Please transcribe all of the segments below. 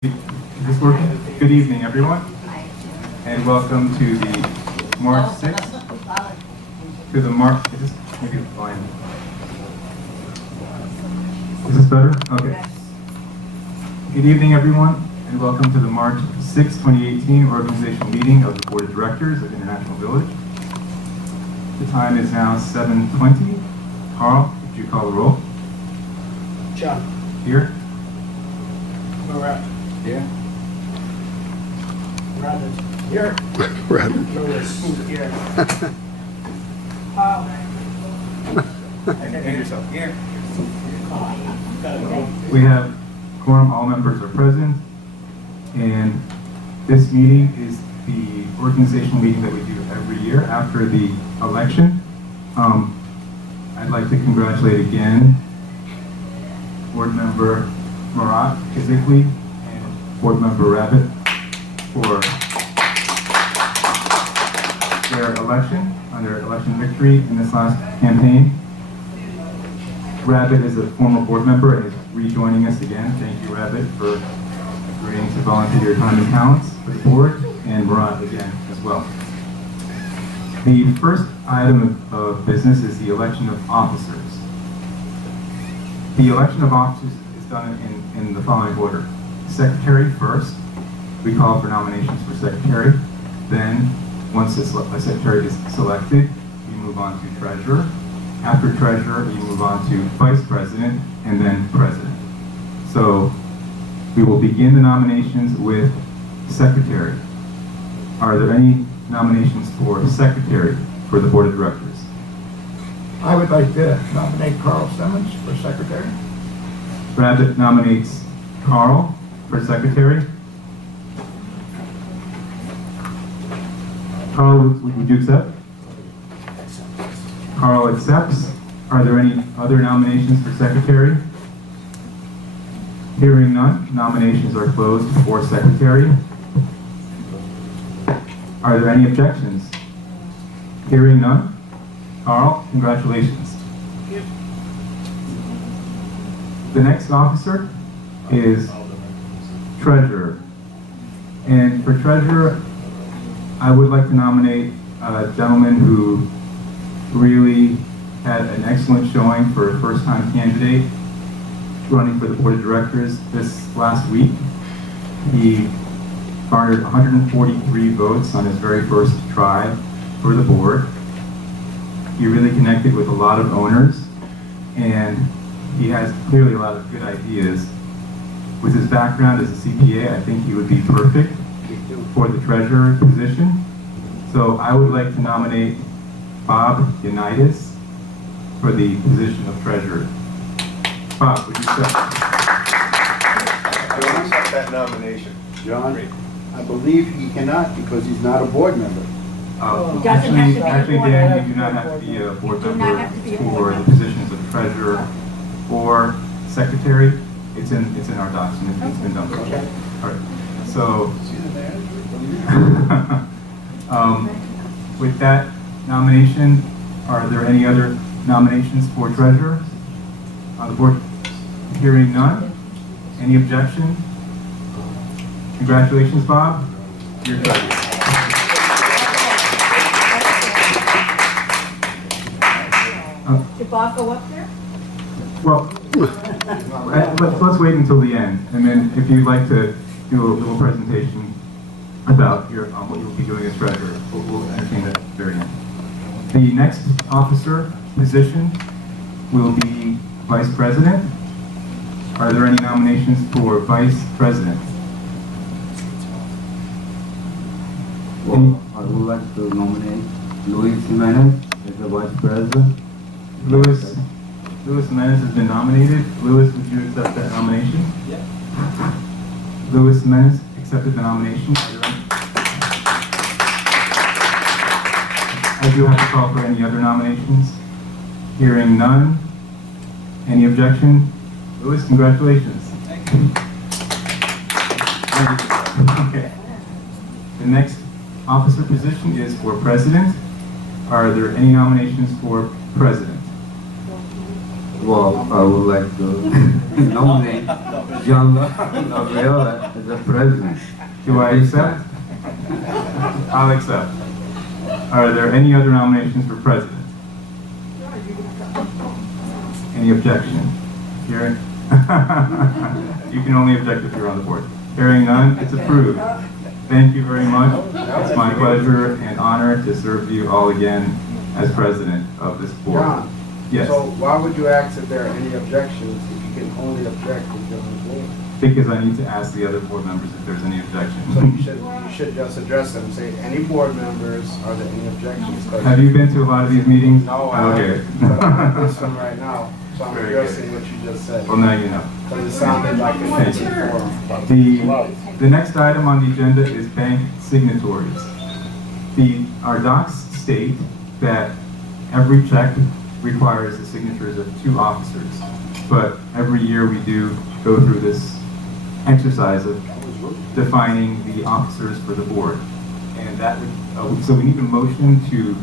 Is this working? Good evening, everyone, and welcome to the March 6th, is this maybe fine? Is this better? Okay. Good evening, everyone, and welcome to the March 6, 2018 organizational meeting of the Board of Directors of International Village. The time is now 7:20. Carl, would you call the roll? John. Here? Marat. Yeah. Rabbit. Here. Rabbit. Lewis. Here. And yourself. Here. Gotta go. We have quorum, all members are present, and this meeting is the organizational meeting that we do every year after the election. I'd like to congratulate again Board Member Marat Kazikli and Board Member Rabbit for their election, on their election victory in this last campaign. Rabbit is a former board member and is rejoining us again. Thank you, Rabbit, for agreeing to volunteer your time and talents for the board, and Marat again as well. The first item of business is the election of officers. The election of officers is done in the following order. Secretary first. We call for nominations for secretary. Then, once a secretary is selected, we move on to treasurer. After treasurer, we move on to vice president and then president. So, we will begin the nominations with secretary. Are there any nominations for secretary for the board of directors? I would like to nominate Carl Simmons for secretary. Rabbit nominates Carl for secretary. Carl, would you accept? Carl accepts. Are there any other nominations for secretary? Hearing none, nominations are closed for secretary. Are there any objections? Hearing none. Carl, congratulations. The next officer is treasurer. And for treasurer, I would like to nominate a gentleman who really had an excellent showing for a first-time candidate running for the board of directors this last week. He garnered 143 votes on his very first try for the board. He really connected with a lot of owners, and he has clearly a lot of good ideas. With his background as a CPA, I think he would be perfect for the treasurer position. So I would like to nominate Bob Unitas for the position of treasurer. Bob, would you accept? I will accept that nomination. John, I believe he cannot because he's not a board member. Doesn't have to be a Actually, board Dan, member. you do not have to be a board You do not member have to be a for board the member. positions of treasurer or secretary. It's in our document. It's been done. Okay. All right. So, with that nomination, are there any other nominations for treasurer on the board? Hearing none. Any objection? Congratulations, Bob. You're treasurer. Did Bob go up there? Well, let's wait until the end, and then if you'd like to do a little presentation about your what you'll be doing as treasurer, we'll entertain that at the very end. The next officer position will be vice president. Are there any nominations for vice president? Well, I would like to nominate Luis Jimenez as the vice president. Luis Jimenez has been nominated. Luis, would you accept that nomination? Yeah. Luis Jimenez accepted the nomination. I do have to call for any other nominations. Hearing none. Any objection? Luis, congratulations. Thank you. Okay. The next officer position is for president. Are there any nominations for president? I Well, I would like to nominate John Labriola as the president. Do I accept? I'll accept. Are there any other nominations for president? Any objection? Hearing? You can only object if you're on the board. Hearing none, it's approved. Thank you very much. It's my pleasure and honor to serve you all again as president of this board. John, Yes, so why would you ask if there are any objections if you can only object if you're on the board? because I need to ask the other board members if there's any So objections. you should just address them, say, any board members, are there any objections? 'Cause- Have you been to a lot of these meetings? No, I Okay. haven't, but I'm listening right now, so I'm Very addressing what you just said. Well, now you know. Because it sounded like an Thank you. open forum. The next item on the agenda is bank signatories. Our docs state that every check requires the signatures of 2 officers. But every year we do go through this exercise of defining the officers for the board. And that would, so we need a motion to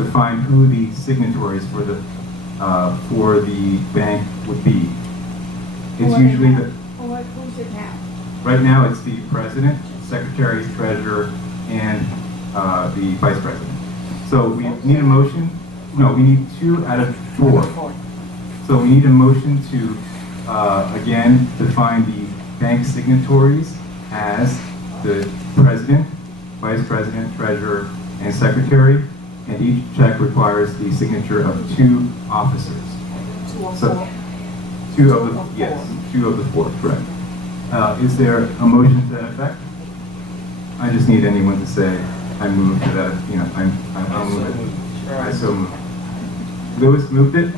define who the signatories for the bank would be. It's usually the, Who's it now? right now it's the president, secretary, treasurer, and the vice president. So we need a motion, no, we need 2 out of 4. So we need a motion to, again, define the bank signatories as the president, vice president, treasurer, and secretary, and each check requires the signature of 2 officers. 2 or So- 4? 2 of the, yes, 2 of the 4, correct. Is there a motion to that effect? I just need anyone to say, I move to that, you know, I'll move it. I so move. Louis moved it?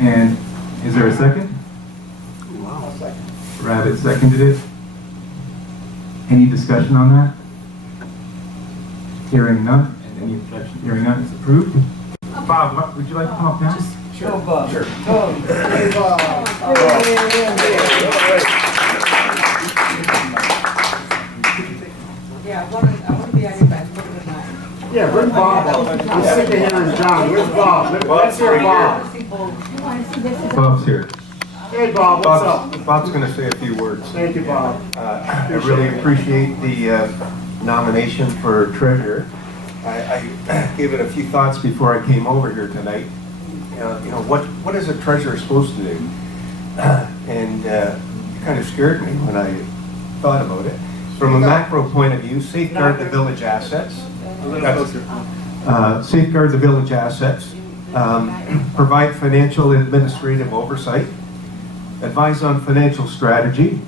And is there a second? Rabbit seconded it. Any discussion on that? Hearing none, and any objection, hearing none, it's approved. Bob, would you like to come up now? Sure, Bob. Sure. Yeah, I want to be on your back, look at mine. Yeah, bring Bob up. I'm sick of hearing John. Where's Bob? Let's hear Bob. You want to see this? Bob's here. Hey, Bob, what's up? Bob's going to say a few words. Thank you, Bob. I really appreciate the nomination for treasurer. I gave it a few thoughts before I came over here tonight. You know, what is a treasurer supposed to do? And it kind of scared me when I thought about it. From a macro point of view, safeguard the village assets. Safeguard the village assets. Provide financial and administrative oversight. Advise on financial strategy.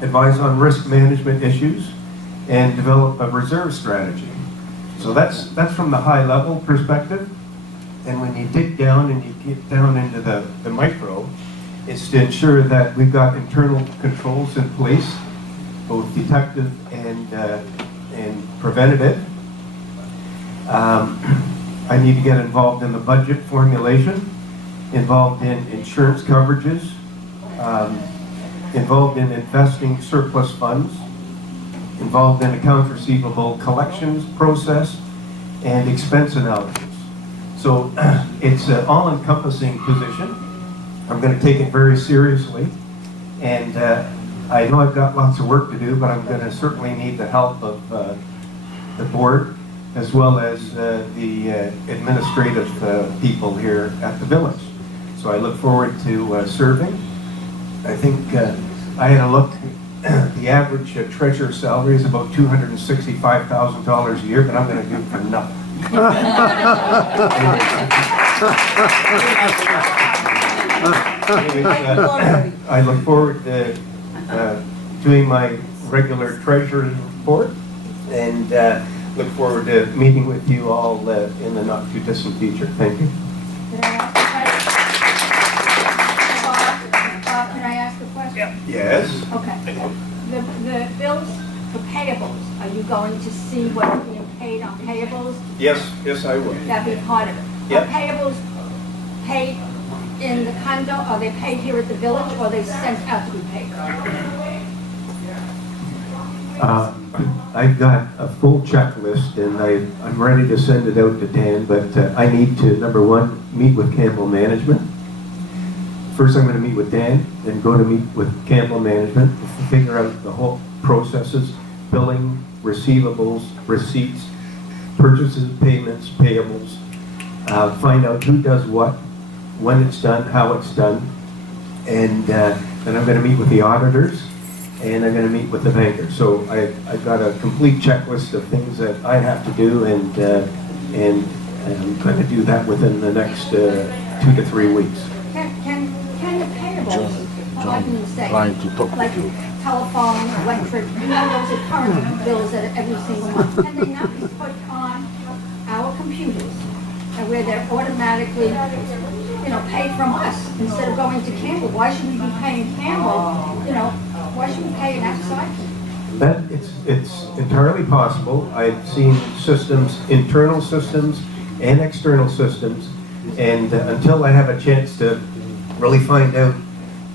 Advise on risk management issues. And develop a reserve strategy. So that's from the high level perspective. And when you dig down and you get down into the micro, it's to ensure that we've got internal controls in place, both detective and preventative. I need to get involved in the budget formulation, involved in insurance coverages, involved in investing surplus funds, involved in accounts receivable collections process, and expense analysis. So it's an all-encompassing position. I'm going to take it very seriously, and I know I've got lots of work to do, but I'm going to certainly need the help of the board as well as the administrative people here at the village. So I look forward to serving. I think I had a look. The average treasurer salary is about $265,000 a year, but I'm going to do it for nothing. I look forward to doing my regular treasurer's report, and look forward to meeting with you all in the not too distant future. Thank you. Can I ask a question? Bob, can I ask a question? Yes. Okay. The bills for payables, are you going to see what's being paid on payables? Yes, I will. That'd be part of it. Yep. Are payables paid in the condo, are they paid here at the village, or are they sent out to be paid? I I've got a full checklist and I'm ready to send it out to Dan, but I need to, number one, meet with Campbell Management. First, I'm going to meet with Dan, then go to meet with Campbell Management to figure out the whole processes, billing, receivables, receipts, purchases, payments, payables, find out who does what, when it's done, how it's done, and then I'm going to meet with the auditors, and I'm going to meet with the banker. So I've got a complete checklist of things that I have to do, and I'm going to do that within the next 2 to 3 weeks. Can the payables, like you say, Trying to talk like to you. telephone, electric, you know, those are current bills that are every single month, can they not be put on our computers? And where they're automatically, you know, paid from us instead of going to Campbell? Why should we be paying Campbell, you know, why should we pay an outside? That, it's entirely possible. I've seen systems, internal systems and external systems, and until I have a chance to really find out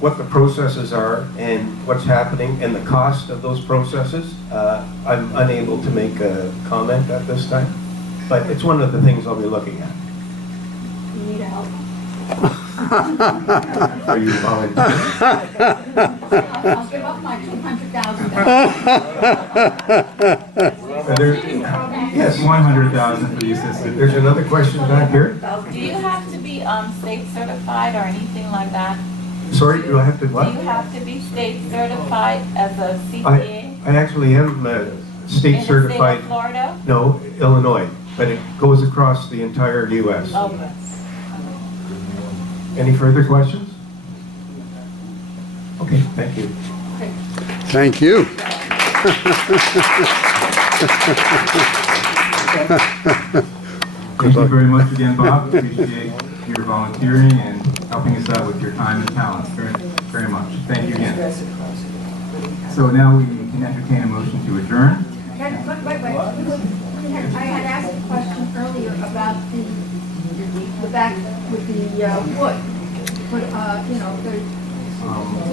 what the processes are and what's happening and the cost of those processes, I'm unable to make a comment at this time. But it's one of the things I'll be looking at. You need help. Are you volunteering? I'll give up my $200,000. Yes, 100,000 for the assistant. there's another question back here. Do you have to be state certified or anything like that? Sorry, do I have to Do what? you have to be state certified as a CPA I actually am state in the certified. state of Florida? No, Illinois, but it goes across the entire U.S. Okay. Any further questions? Okay, thank you. Thank you. Thank you very much again, Bob. Appreciate your volunteering and helping us out with your time and talents very, very much. Thank you again. So now we can entertain a motion to adjourn. Wait. I had asked a question earlier about the back with the wood. But, you know,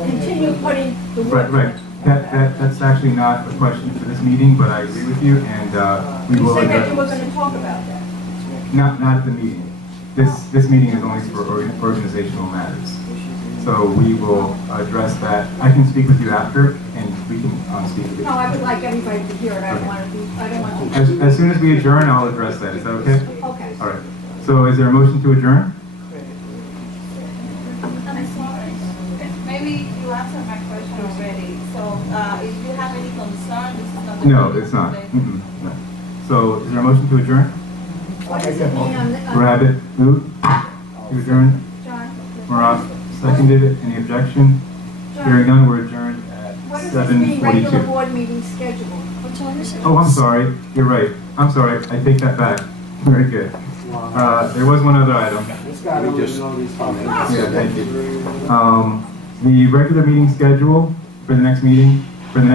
continue putting the wood. Right. That's actually not a question for this meeting, but I agree with you, and we You will said that address. you were gonna talk about that. Not at the meeting. This meeting is only for organizational matters. So we will address that. I can speak with you after, and we can speak with you. No, I would like everybody to hear it. I don't want to. As soon as we adjourn, I'll address that. Is that okay? Okay. All right. So is there a motion to adjourn? Maybe you answered my question already. So if you have any concern, this is not the No, time it's not. to say. No. So is there a motion to adjourn? What does it mean on the? Rabbit, moved to adjourn. John? Marat seconded it. Any objection? Hearing none, we're adjourned at What does this mean, regular 7:42. board meeting schedule? What time is it? Oh, I'm sorry. You're right. I'm sorry. I take that back. Very good. There was one other item. Yeah, thank you. The regular meeting schedule for the next meeting, for the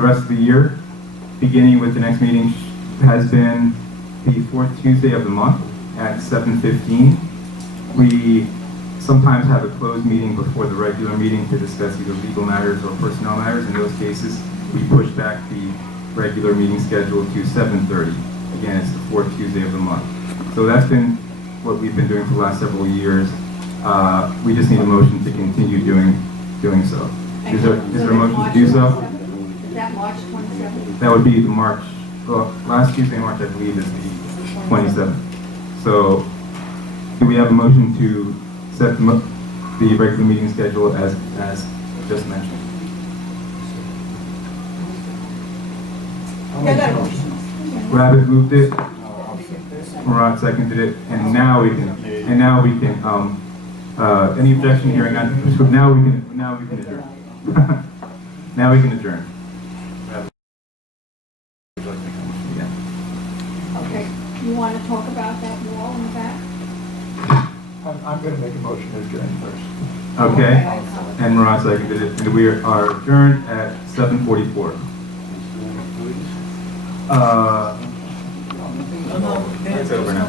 rest of the year, beginning with the next meeting, has been the fourth Tuesday of the month at 7:15. We sometimes have a closed meeting before the regular meeting to discuss either legal matters or personnel matters. In those cases, we push back the regular meeting schedule to 7:30. Again, it's the fourth Tuesday of the month. So that's been what we've been doing for the last several years. We just need a motion to continue doing so. Is there a motion to do so? Is that March 27th? That would be the March, well, last Tuesday in March, I believe, is the 27th. So, do we have a motion to set the regular meeting schedule as just mentioned? Rabbit moved it. Marat seconded it, and now we can, any objection hearing none, so now we can adjourn. Now we can adjourn. Okay, you want to talk about that wall in the back? I'm gonna make a motion to adjourn first. Okay, and Marat seconded it, and we are adjourned at 7:44. It's over now.